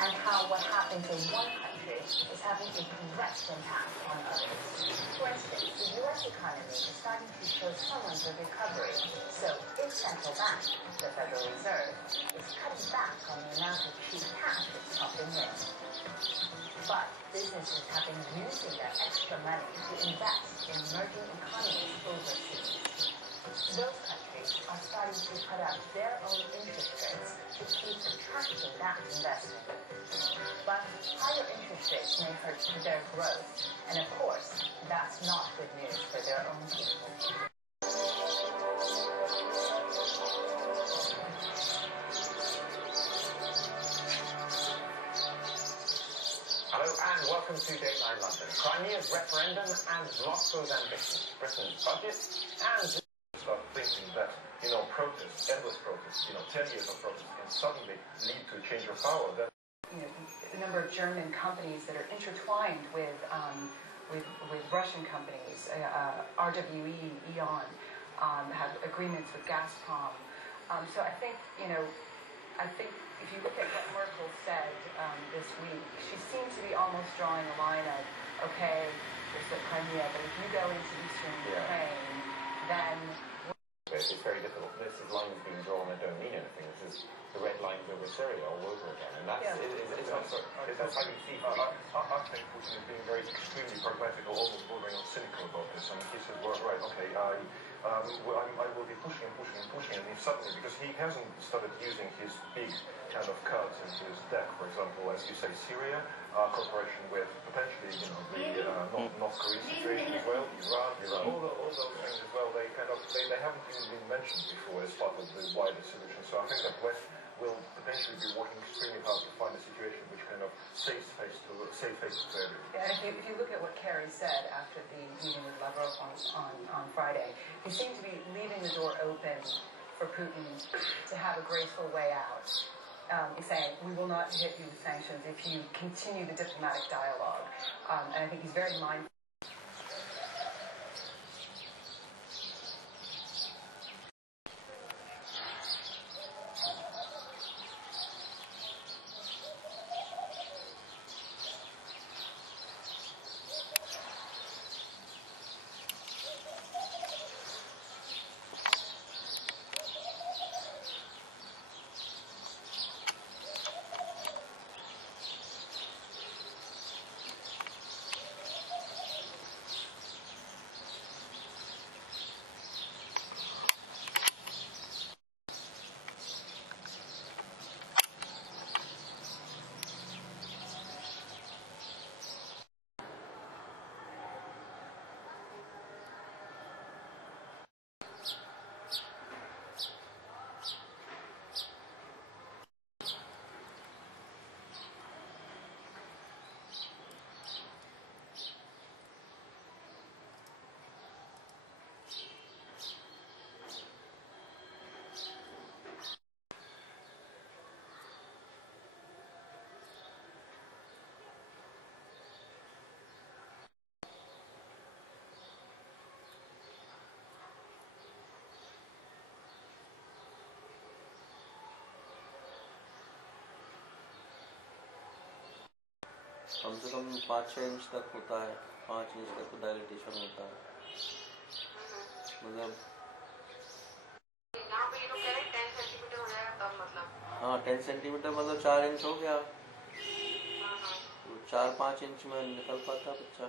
and how what happens in one country is having a direct impact on others. For instance, the U.S. economy is starting to show semblance of recovery, so its central bank, the Federal Reserve, is cutting back on the amount of cheap cash it's pumping in. But businesses have been using that extra money to invest in emerging economies overseas. Those countries are starting to cut up their own interest rates to keep attracting that investment. But higher interest rates may hurt their growth, and of course, that's not good news for their own people. Hello and welcome to Dateline London. Crimea's referendum and Moscow's ambition, Britain's budget, and start thinking that, protests, endless protests, 10 years of protests can suddenly lead to a change of power. Then the number of German companies that are intertwined with Russian companies, RWE, E.ON, have agreements with Gazprom. So I think if you look at what Merkel said this week, she seems to be almost drawing a line of, okay, there's the Crimea, but if you go into eastern Ukraine, then... It's very difficult. This is lines being drawn that don't mean anything. This is the red lines over Syria all over again. And that's, it's not so... That's how you see I think Putin is being very extremely pragmatic, almost bordering on cynical about this. I mean, he said, well, right, okay, I will be pushing and pushing and pushing, and then suddenly, because he hasn't started using his big kind of cards into his deck, for example, as you say, Syria, cooperation with potentially, the North Korean situation as well, Iran, all those things as well, they haven't even been mentioned before as part of the wider solution. So I think that West will potentially be working extremely hard to find a situation which kind of saves face to everyone. Yeah, and if you look at what Kerry said after the meeting with Lavrov on Friday, he seemed to be leaving the door open for Putin to have a graceful way out. He's saying, we will not hit you with sanctions if you continue the diplomatic dialogue. And I think he's very mindful. कम से कम 5-6 inch तक होता है, 5 inch तक dilatation होता है, मतलब यहाँ पे ये लोग कह रहे हैं 10 सेंटीमीटर हो जाएगा तब मतलब। हाँ 10 सेंटीमीटर मतलब 4 इंच हो गया, तो 4-5 इंच में निकल पाता बच्चा।